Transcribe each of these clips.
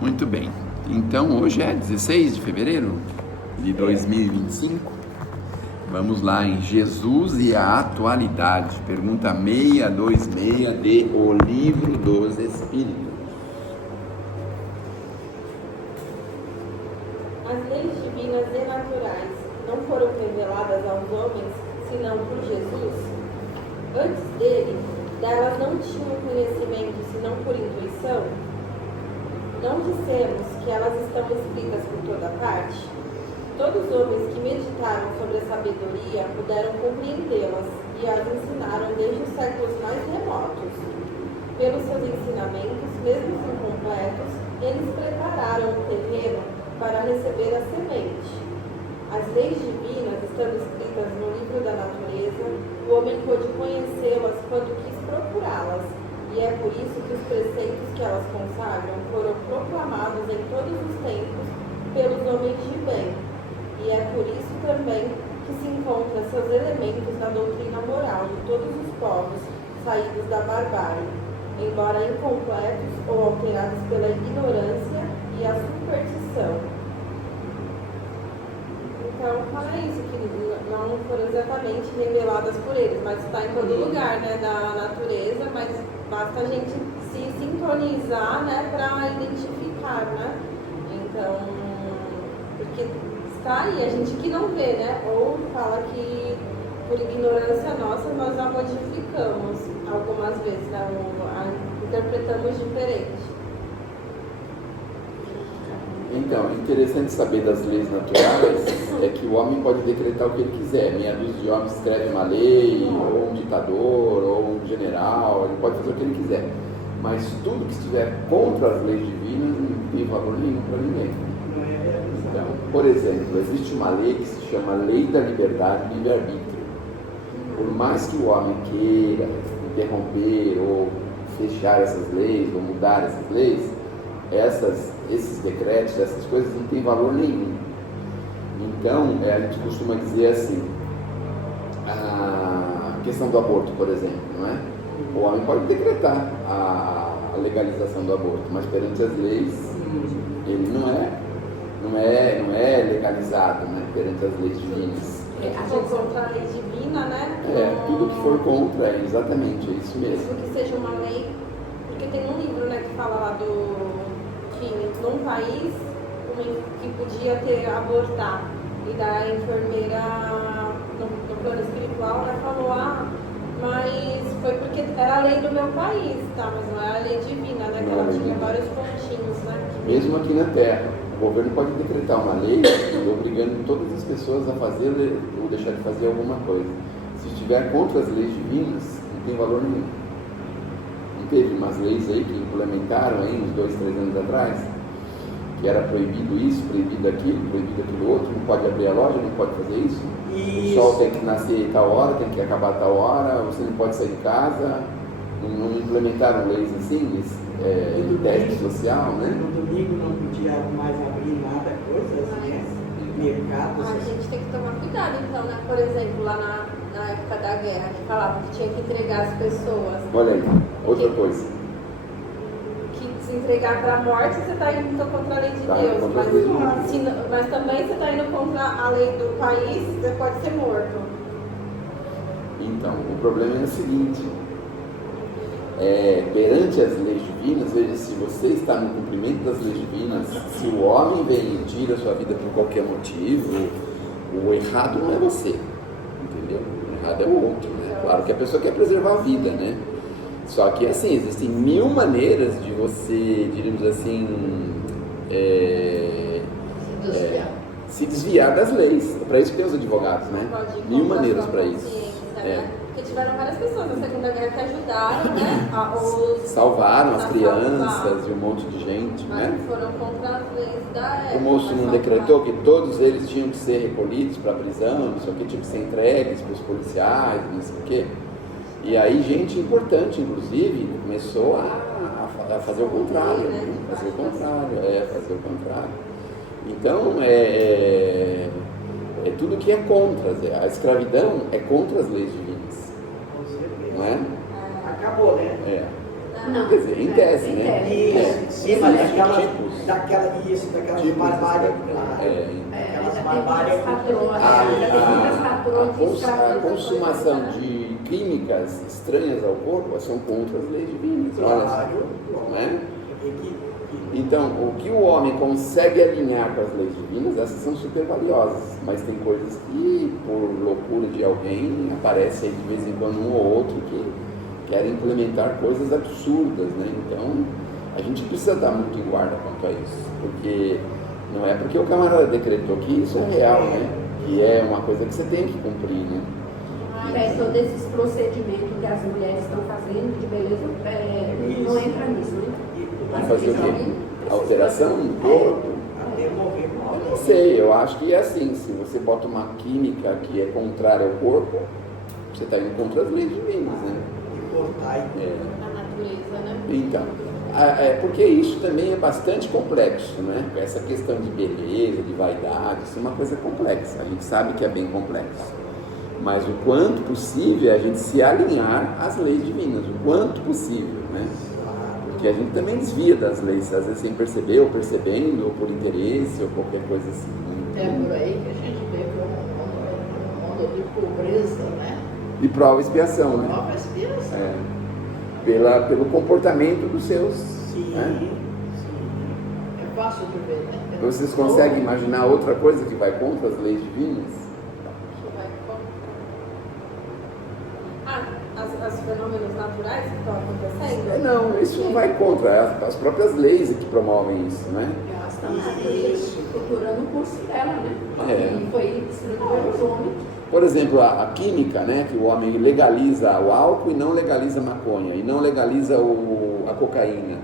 Muito bem. Então hoje é 16 de fevereiro de 2025. Vamos lá em Jesus e a Atualidade. Pergunta 626 de O Livro dos Espíritos. As leis divinas e naturais não foram reveladas aos homens, senão por Jesus? Antes dele, delas não tinham conhecimento, senão por intuição? Não dissemos que elas estão escritas por toda parte? Todos os homens que meditaram sobre a sabedoria puderam compreendê-las e as ensinaram desde os séculos mais remotos. Pelos seus ensinamentos, mesmo incompletos, eles prepararam o terreno para receber a semente. As leis divinas, estando escritas no livro da natureza, o homem pôde conhecê-las quando quis procurá-las, e é por isso que os preceitos que elas consagram foram proclamados em todos os tempos pelos homens de bem, e é por isso também que se encontram seus elementos na doutrina moral de todos os povos saídos da barbárie, embora incompletos ou alterados pela ignorância e a superstição. Então, fala isso, que não foram exatamente reveladas por eles, mas está em todo lugar, né, da natureza, mas basta a gente se sintonizar, né, para identificar, né? Então, porque está aí, a gente que não vê, né, ou fala que por ignorância nossa nós a modificamos algumas vezes, né, interpretamos diferente. Então, interessante saber das leis naturais é que o homem pode decretar o que ele quiser. Meia dúzia de homens escreve uma lei, ou um ditador, ou um general, ele pode fazer o que ele quiser. Mas tudo que estiver contra as leis divinas não tem valor nenhum para ninguém. Então, por exemplo, existe uma lei que se chama Lei da Liberdade e Livre-Arbítrio. Por mais que o homem queira interromper ou fechar essas leis, ou mudar essas leis, esses decretos, essas coisas não têm valor nenhum. Então, a gente costuma dizer assim, a questão do aborto, por exemplo, não é? O homem pode decretar a legalização do aborto, mas perante as leis, ele não é legalizado, né? Perante as leis divinas. A gente contra a lei divina, né? Tudo que for contra, exatamente, é isso mesmo. Mesmo que seja uma lei, porque tem um livro, né, que fala lá que num país que podia abortar, e da enfermeira no plano espiritual, né, falou, mas foi porque era a lei do meu país, tá? Mas não era a lei divina, né? Que ela tinha vários pontinhos, né? Mesmo aqui na Terra, o governo pode decretar uma lei obrigando todas as pessoas a fazer ou deixar de fazer alguma coisa. Se estiver contra as leis divinas, não tem valor nenhum. Teve umas leis aí que implementaram aí uns 2, 3 anos atrás, que era proibido isso, proibido aquilo outro, não pode abrir a loja, não pode fazer isso. O sol tem que nascer tal hora, tem que acabar tal hora, você não pode sair de casa. Não implementaram leis assim, teste social, né? No domingo não podia mais abrir nada, coisas, né? Mercados. A gente tem que tomar cuidado, então, né? Por exemplo, lá na época da guerra, que falava que tinha que entregar as pessoas. Olha aí, outra coisa. Que se entregar para a morte, você está indo contra a lei de Deus. Mas também você está indo contra a lei do país, você pode ser morto. Então, o problema é o seguinte. Perante as leis divinas, veja, se você está no cumprimento das leis divinas, se o homem vem e tira a sua vida por qualquer motivo, o errado não é você, entendeu? O errado é o outro, né? Claro que a pessoa quer preservar a vida, né? Só que assim, existem 1000 maneiras de você, diríamos assim, se desviar das leis. É para isso que tem os advogados, né? 1000 maneiras para isso. Né? Porque tiveram várias pessoas na Segunda Guerra que ajudaram, né? Salvaram as crianças e um monte de gente, né? Foram contra as leis da época. O moço não decretou que todos eles tinham que ser recolhidos para a prisão, não sei o que, tinham que ser entregues para os policiais, não sei o que. E aí gente importante, inclusive, começou a fazer o contrário, né? Fazer o contrário. Então, tudo que é contra, a escravidão é contra as leis divinas, não é? Acabou, né? Não. Quer dizer, em tese, Em né? tese. Isso, sim, mas daquelas Tipos, barbáries. é, Aquelas barbáries. a consumação de químicas estranhas ao corpo são contra as leis divinas. Olha só, não é? Então, o que o homem consegue alinhar com as leis divinas, essas são super valiosas, mas tem coisas que, por loucura de alguém, aparece aí de vez em quando um ou outro que querem implementar coisas absurdas, né? Então, a gente precisa dar muito em guarda quanto a isso, porque não é porque o camarada decretou que isso é real, né? Que é uma coisa que você tem que cumprir, né? Todos esses procedimentos que as mulheres estão fazendo de beleza, não entra nisso, né? Vai fazer o quê? Alteração no corpo? Até morrer. Eu não sei, eu acho que é assim, se você bota uma química que é contrária ao corpo, você está indo contra as leis divinas, né? E cortar A natureza, né? Então, porque isso também é bastante complexo, né? Essa questão de beleza, de vaidade, isso é uma coisa complexa, a gente sabe que é bem complexo. Mas o quanto possível é a gente se alinhar às leis divinas, o quanto possível, né? Porque a gente também desvia das leis, às vezes sem perceber, ou percebendo, ou por interesse, ou qualquer coisa assim. É por aí que a gente vê que é um mundo de pobreza, né? De prova e expiação, né? Prova e expiação. Pelo comportamento dos seus. Sim, Né? sim. É fácil de ver, né? Vocês conseguem imaginar outra coisa que vai contra as leis divinas? Os fenômenos naturais que estão acontecendo? Não, isso não vai contra, as próprias leis que promovem isso, né? Elas estão procurando o curso dela, né? E foi destruído pelos homens. Por exemplo, a química, né? Que o homem legaliza o álcool e não legaliza a maconha, e não legaliza a cocaína,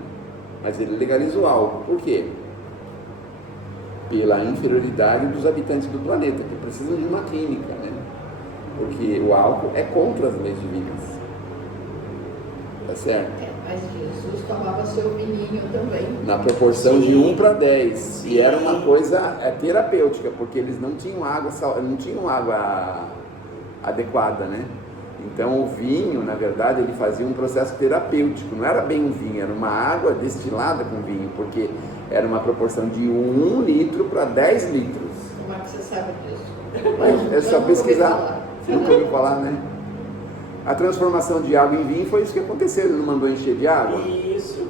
mas ele legaliza o álcool. Por quê? Pela inferioridade dos habitantes do planeta, que precisam de uma química, né? Porque o álcool é contra as leis divinas. Tá certo? Mas Jesus tomava seu vininho também. Na proporção de 1 para 10. E era uma coisa terapêutica, porque eles não tinham água adequada, né? Então o vinho, na verdade, ele fazia um processo terapêutico. Não era bem um vinho, era uma água destilada com vinho, porque era uma proporção de 1 litro para 10 litros. Como é que você sabe disso? Mas é só Eu nunca ouvi pesquisar. falar. Você nunca ouviu falar, né? A transformação de água em vinho foi isso que aconteceu. Ele não mandou encher de água? Isso.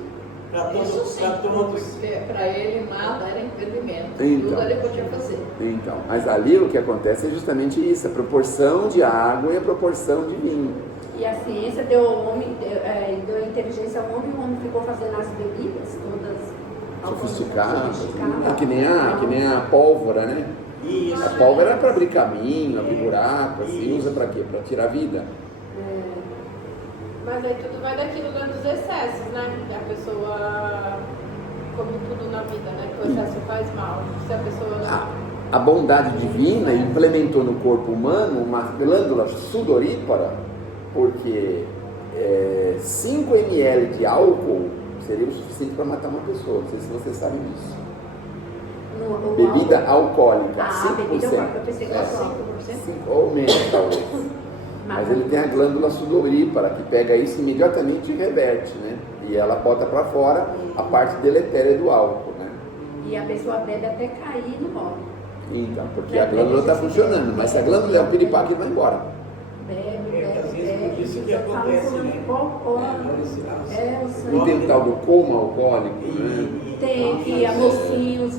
Para Isso sim, todos. porque para ele nada era impedimento. Então. Tudo ele podia fazer. Então, mas ali o que acontece é justamente isso, a proporção de água e a proporção de vinho. E a ciência deu ao homem, deu a inteligência ao homem, e o homem ficou fazendo as bebidas todas Sofisticadas. É que nem a pólvora, né? Isso. A pólvora era para abrir caminho, abrir buraco, assim, usa para quê? Para tirar vida. Mas aí tudo vai daquilo dos excessos, né? A pessoa, como tudo na vida, né? Que o excesso faz mal. Se a pessoa... A bondade divina implementou no corpo humano uma glândula sudorípara, porque 5 ml de álcool seria o suficiente para matar uma pessoa. Não sei se vocês sabem disso. Bebida alcoólica, 5%. Bebida alcoólica, eu pensei que era 5%. Ou menos, talvez. Mas ele tem a glândula sudorípara, que pega isso imediatamente e reverte, né? E ela bota para fora a parte deletéria do álcool, né? E a pessoa bebe até cair no morre. Então, porque a glândula está funcionando, mas se a glândula é um piripaque, ele vai embora. Às vezes por isso que acontece, né? O sangue. E tem o tal do coma alcoólico, né? Tem que mocinhos,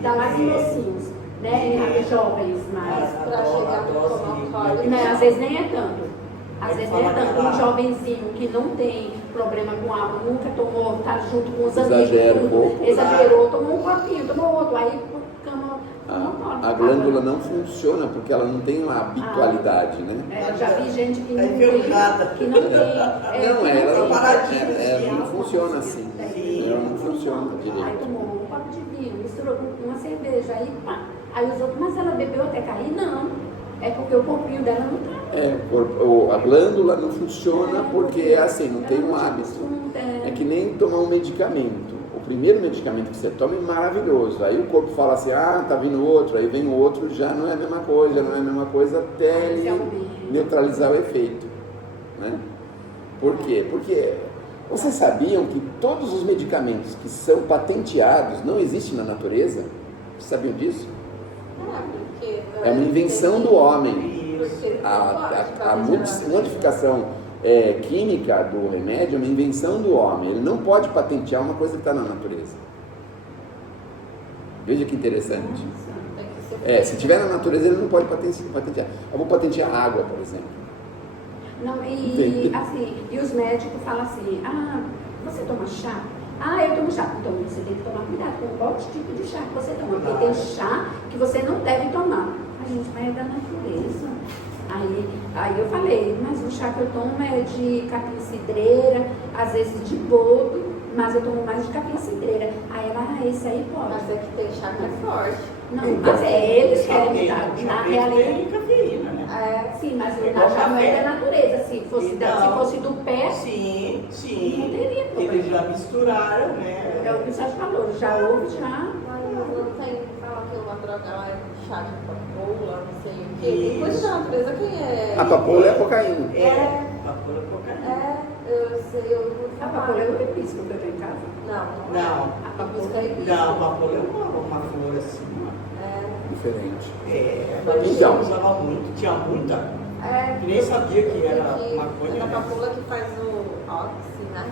dá mais em mocinhos, né? Jovens mais. Pra chegar no coma alcoólico. Né? Às vezes nem é tanto. Às vezes nem é tanto. Um jovenzinho que não tem problema com álcool, nunca tomou, tá junto com os amigos, exagerou, tomou um copinho, tomou outro, aí cama. A glândula não funciona porque ela não tem uma habitualidade, né? Eu já vi gente que não É tem. enferrujada. Que não tem. Ela não funciona assim. Ela não funciona Aí direito. tomou um copo de vinho, misturou com uma cerveja, aí pá. Aí os outros, mas ela bebeu até cair? Não. É porque o corpinho dela não tá. A glândula não funciona porque é assim, não tem um hábito. É que nem tomar um medicamento. O primeiro medicamento que você toma é maravilhoso. Aí o corpo fala assim, tá vindo outro, aí vem o outro, já não é a mesma coisa, até ele neutralizar o efeito. Né? Por quê? Porque Vocês sabiam que todos os medicamentos que são patenteados não existem na natureza? Vocês sabiam disso? Porque É uma invenção do homem. Porque A modificação química do remédio é uma invenção do homem. Ele não pode patentear uma coisa que está na natureza. Veja que interessante. Se tiver na natureza, ele não pode patentear. Eu vou patentear água, por exemplo. Não, e os médicos falam assim, você toma chá? Eu tomo chá. Então você tem que tomar cuidado com qual tipo de chá que você toma, porque tem chá que você não deve tomar. Gente, mas é da natureza. Aí eu falei, mas o chá que eu tomo é de capim-cidreira, às vezes de boldo, mas eu tomo mais de capim-cidreira. Aí ela, esse aí pode. Mas é que tem chá que é forte. Não, mas eles querem dar. Na realidade. Tem cafeína, né? Sim, mas o chá não é da natureza. Se fosse do pé, sim. não teria problema. Eles já misturaram, né? É o que o Sérgio falou, já houve, já. Não tem, fala que uma droga lá é chá de papoula, não sei o quê. Tem coisa da natureza que é. A papoula é a cocaína. Papoula é cocaína. Eu sei, eu vou A falar. papoula é o hibisco que eu tenho em casa. Não. A papoula é isso. Não, papoula é uma flor assim, Diferente. Mas Então. usava muito, tinha muita. Nem sabia que era maconha. É a né? papoula que faz o óxido, né?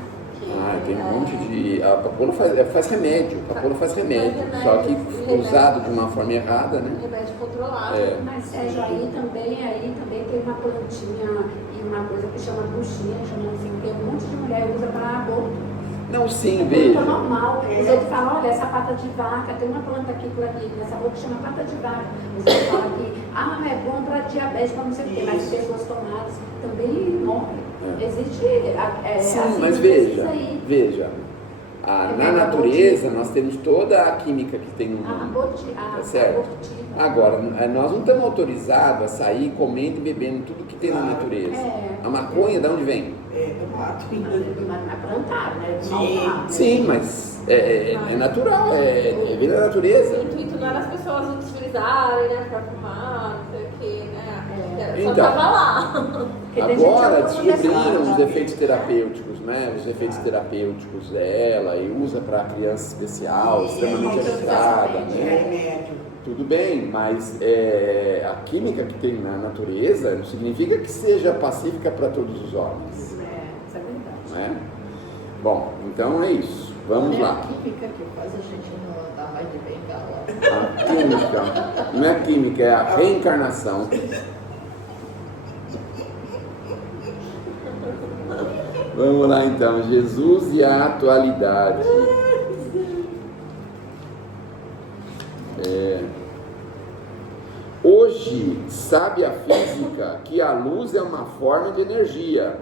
Tem um monte de... A papoula faz remédio. A papoula faz remédio. Só que usado de uma forma errada, né? Remédio controlado. Mas Sérgio, aí também tem uma plantinha e uma coisa que chama buchinha, chama assim, que um monte de mulher usa para aborto. Não, sim, Planta veja. normal. Os outros falam, olha, essa pata de vaca, tem uma planta aqui por aqui, nessa rua que chama pata de vaca. Os outros falam que, é bom para diabetes, para não sei o quê, mas pessoas tomadas também morrem. Existe. Sim, mas veja. Na natureza nós temos toda a química que tem no mundo. Tá certo? Agora, nós não estamos autorizados a sair comendo e bebendo tudo que tem na natureza. A maconha, de onde vem? Do mato. Mas plantar, né? Sim, mas é natural, vem da natureza. O intuito não era as pessoas utilizarem, né? Pra fumar, não sei o quê, né? Só Então, tava lá. agora descobriram os efeitos terapêuticos, né? Os efeitos terapêuticos dela, e usa para criança especial, extremamente agitada, né? Tudo bem, mas a química que tem na natureza não significa que seja pacífica para todos os homens. Isso é verdade. Não é? Bom, então é isso. Vamos lá. A química que faz a gente não andar mais de bengala. A química, não é a química, é a reencarnação. Vamos lá então, Jesus e a atualidade. Hoje, sabe a física que a luz é uma forma de energia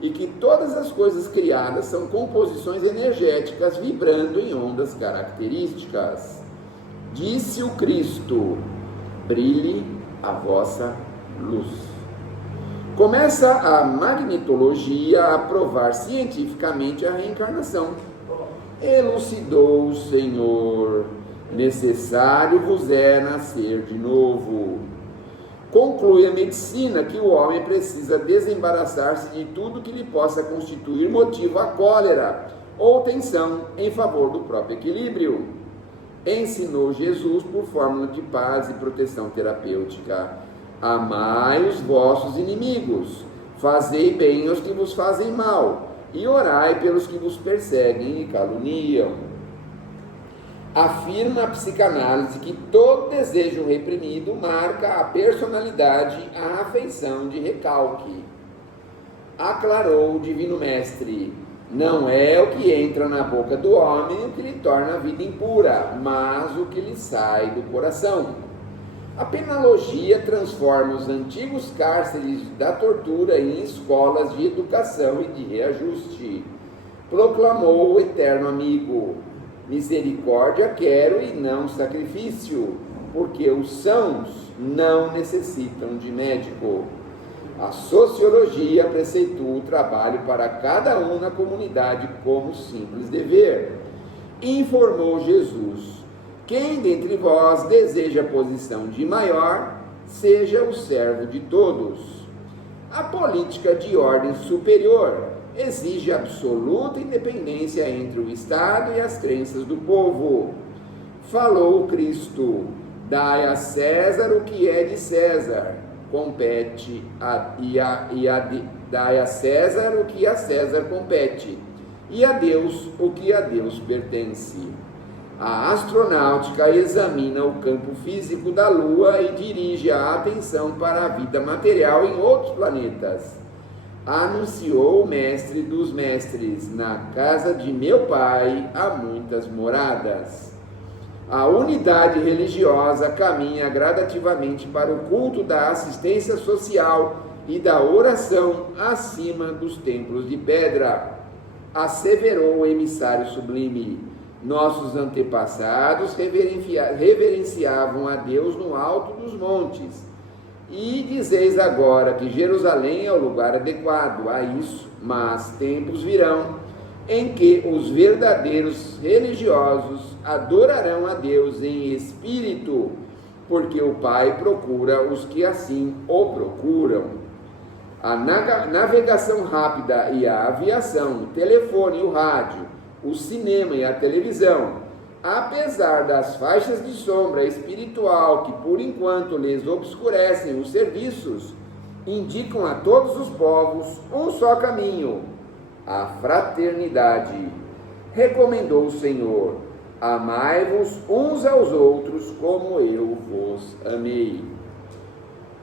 e que todas as coisas criadas são composições energéticas vibrando em ondas características. Disse o Cristo: brilhe a vossa luz. Começa a magnetologia a provar cientificamente a reencarnação. Elucidou o Senhor: necessário vos é nascer de novo. Conclui a medicina que o homem precisa desembaraçar-se de tudo que lhe possa constituir motivo à cólera ou tensão em favor do próprio equilíbrio. Ensinou Jesus por fórmula de paz e proteção terapêutica: amai os vossos inimigos, fazei bem aos que vos fazem mal, e orai pelos que vos perseguem e caluniam. Afirma a psicanálise que todo desejo reprimido marca a personalidade, a afeição de recalque. Aclarou o Divino Mestre: não é o que entra na boca do homem o que lhe torna a vida impura, mas o que lhe sai do coração. A penologia transforma os antigos cárceres da tortura em escolas de educação e de reajuste. Proclamou o eterno amigo: misericórdia quero e não sacrifício, porque os sãos não necessitam de médico. A sociologia preceitua o trabalho para cada um na comunidade como simples dever. Informou Jesus: quem dentre vós deseja posição de maior, seja o servo de todos. A política de ordem superior exige absoluta independência entre o Estado e as crenças do povo. Falou Cristo: dai a César o que é de César, dai a César o que a César compete, e a Deus o que a Deus pertence. A astronáutica examina o campo físico da Lua e dirige a atenção para a vida material em outros planetas. Anunciou o mestre dos mestres: na casa de meu pai há muitas moradas. A unidade religiosa caminha gradativamente para o culto da assistência social e da oração acima dos templos de pedra, asseverou o emissário sublime. Nossos antepassados reverenciavam a Deus no alto dos montes, e dizeis agora que Jerusalém é o lugar adequado a isso, mas tempos virão em que os verdadeiros religiosos adorarão a Deus em espírito, porque o Pai procura os que assim o procuram. A navegação rápida e a aviação, o telefone e o rádio, o cinema e a televisão, apesar das faixas de sombra espiritual que por enquanto lhes obscurecem os serviços, indicam a todos os povos um só caminho: a fraternidade. Recomendou o Senhor: amai-vos uns aos outros como eu vos amei.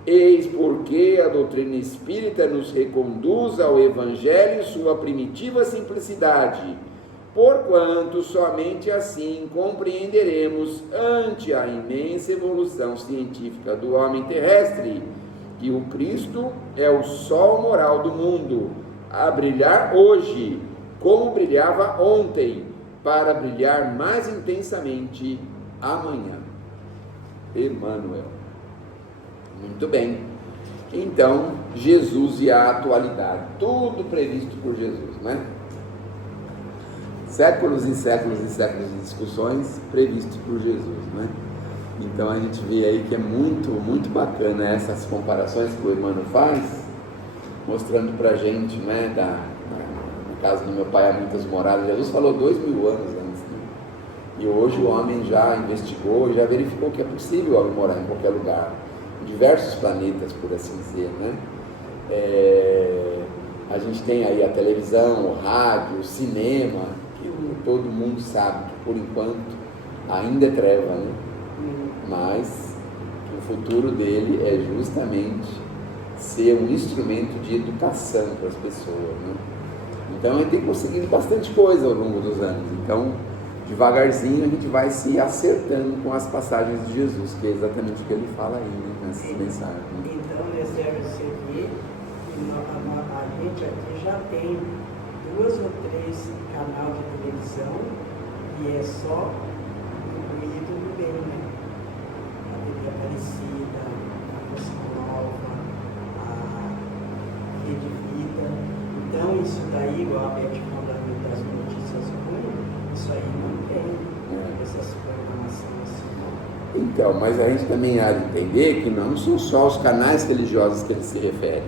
Eis porque a doutrina espírita nos reconduz ao Evangelho em sua primitiva simplicidade, porquanto somente assim compreenderemos, ante a imensa evolução científica do homem terrestre, que o Cristo é o sol moral do mundo, a brilhar hoje, como brilhava ontem, para brilhar mais intensamente amanhã. Emmanuel. Muito bem. Então, Jesus e a atualidade, tudo previsto por Jesus, né? Séculos e séculos e séculos de discussões previstos por Jesus, né? Então a gente vê aí que é muito, muito bacana essas comparações que o Emmanuel faz, mostrando pra gente, né, na casa do meu pai há muitas moradas. Jesus falou 2000 anos antes, né? E hoje o homem já investigou, já verificou que é possível o homem morar em qualquer lugar, em diversos planetas, por assim dizer, né? A gente tem aí a televisão, o rádio, o cinema, que todo mundo sabe que por enquanto ainda é treva, né? Mas o futuro dele é justamente ser um instrumento de educação para as pessoas, né? Então ele tem conseguido bastante coisa ao longo dos anos. Então, devagarzinho a gente vai se acertando com as passagens de Jesus, que é exatamente o que ele fala aí, né, nessas mensagens. Né? Então, deve-se aqui que a gente aqui já tem 2 ou 3 canais de televisão e é só incluído no bem, né? A TV Aparecida, a Força Nova, a Rede Vida. Então, isso daí, igual a Beth falando das notícias ruins, isso aí não tem essas programações assim, não. Então, mas a gente também há de entender que não são só os canais religiosos que ele se refere.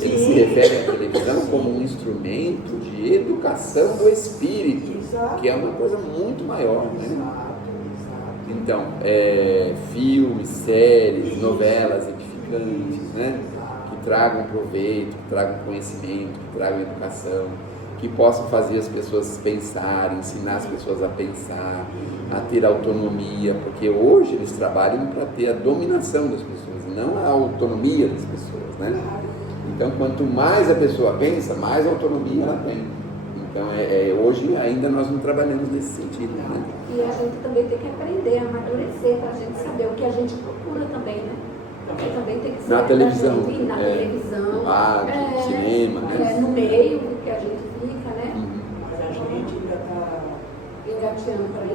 Ele se refere à televisão como um instrumento de educação do espírito, que é uma coisa muito maior, né? Exato. Então, filmes, séries, novelas edificantes, né? Que tragam proveito, que tragam conhecimento, que tragam educação, que possam fazer as pessoas pensarem, ensinar as pessoas a pensar, a ter autonomia, porque hoje eles trabalham para ter a dominação das pessoas, não a autonomia das pessoas, né? Então, quanto mais a pessoa pensa, mais autonomia ela tem. Então, hoje ainda nós não trabalhamos nesse sentido, né? E a gente também tem que aprender a amadurecer para a gente saber o que a gente procura também, né? Porque também tem que ser na televisão, na televisão, no rádio, cinema, né? No meio que a gente fica, né? Mas a gente ainda está Engateando para isso.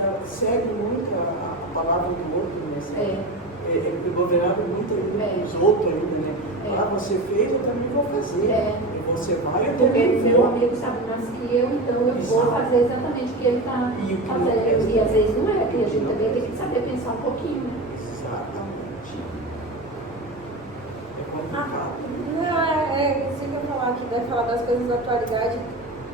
ainda segue muito a palavra do outro, né? É governado muito os outros ainda, né? Você fez, eu também vou fazer. E você vai, eu Porque também meu vou. amigo sabe mais que eu, então eu vou fazer exatamente o que ele está fazendo. E às vezes não é, porque a gente também tem que saber pensar um pouquinho. Exatamente. É complicado. Não, Isso que eu falar aqui, deve falar das coisas da atualidade.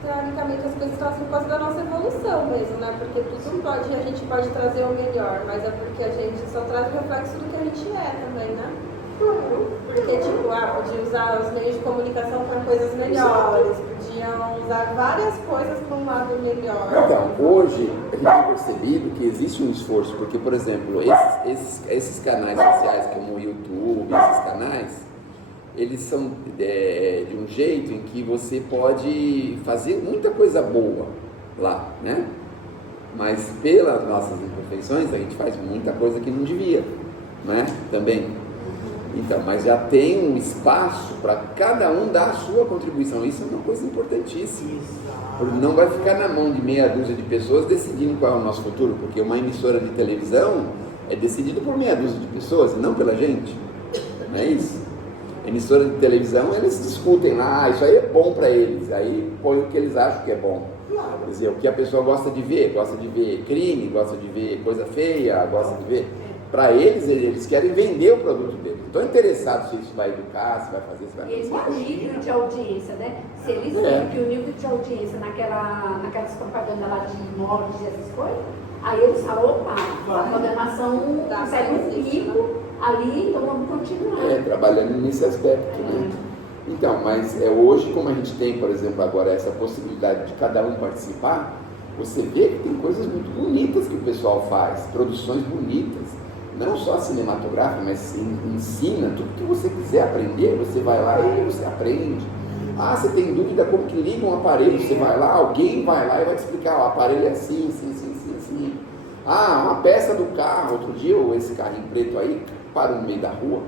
Teoricamente as coisas estão assim por causa da nossa evolução mesmo, né? Porque tudo pode, a gente pode trazer o melhor, mas é porque a gente só traz o reflexo do que a gente é também, né? Porque, tipo, podia usar os meios de comunicação para coisas melhores, podiam usar várias coisas para um lado melhor. Então, hoje a gente tem percebido que existe um esforço, porque, por exemplo, esses canais sociais como o YouTube, esses canais, eles são de um jeito em que você pode fazer muita coisa boa lá, né? Mas pelas nossas imperfeições a gente faz muita coisa que não devia, né? Também. Então, mas já tem um espaço para cada um dar a sua contribuição. Isso é uma coisa importantíssima. Não vai ficar na mão de meia dúzia de pessoas decidindo qual é o nosso futuro, porque uma emissora de televisão é decidida por meia dúzia de pessoas e não pela gente. Não é isso? Emissora de televisão, eles discutem lá, isso aí é bom para eles, aí põe o que eles acham que é bom. Quer dizer, o que a pessoa gosta de ver crime, gosta de ver coisa feia, gosta de ver. Para eles querem vender o produto deles. Estão interessados se isso vai educar, se vai fazer, se vai fazer. Eles têm um nível de audiência, né? Se eles veem que o nível de audiência naquelas propagandas lá de imóveis e essas coisas, aí eles falam, opa, a programação segue um pico ali, então vamos continuar. Trabalhando nesse aspecto, né? Então, mas hoje, como a gente tem, por exemplo, agora essa possibilidade de cada um participar, você vê que tem coisas muito bonitas que o pessoal faz, produções bonitas, não só cinematográfica, mas ensina tudo que você quiser aprender, você vai lá e você aprende. Você tem dúvida como que liga um aparelho, você vai lá, alguém vai lá e vai te explicar, o aparelho é assim, assim. Uma peça do carro, outro dia esse carrinho preto aí parou no meio da rua,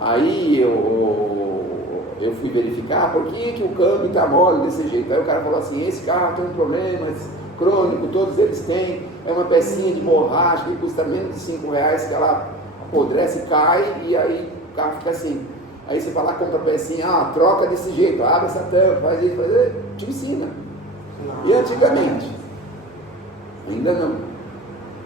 aí eu fui verificar por que o câmbio está mole desse jeito. Aí o cara falou assim, esse carro tem um problema crônico, todos eles têm, é uma pecinha de borracha que custa menos de R$5, que ela apodrece, cai e aí o carro fica assim. Aí você vai lá, compra a pecinha, troca desse jeito, abre essa tampa, faz isso, te ensina. E antigamente? Ainda não.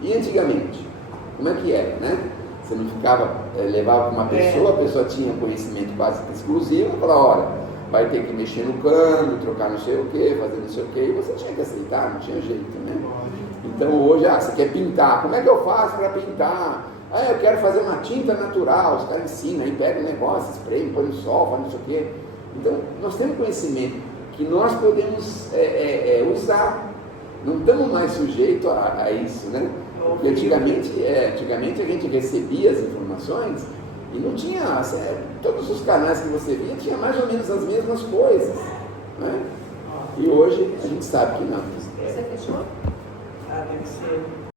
E antigamente? Como é que era, né? Você não ficava, levava para uma pessoa, a pessoa tinha conhecimento quase exclusivo, falava, olha, vai ter que mexer no câmbio, trocar não sei o que, fazer não sei o que, e você tinha que aceitar, não tinha jeito, né? Então hoje, você quer pintar, como é que eu faço para pintar? Eu quero fazer uma tinta natural, os caras ensinam, aí pega o negócio, spray, põe no sol, faz não sei o que. Então, nós temos conhecimento que nós podemos usar, não estamos mais sujeitos a isso, né? Porque antigamente a gente recebia as informações e não tinha, todos os canais que você via tinha mais ou menos as mesmas coisas, né? E hoje a gente sabe que não. Você fechou? Deve ser.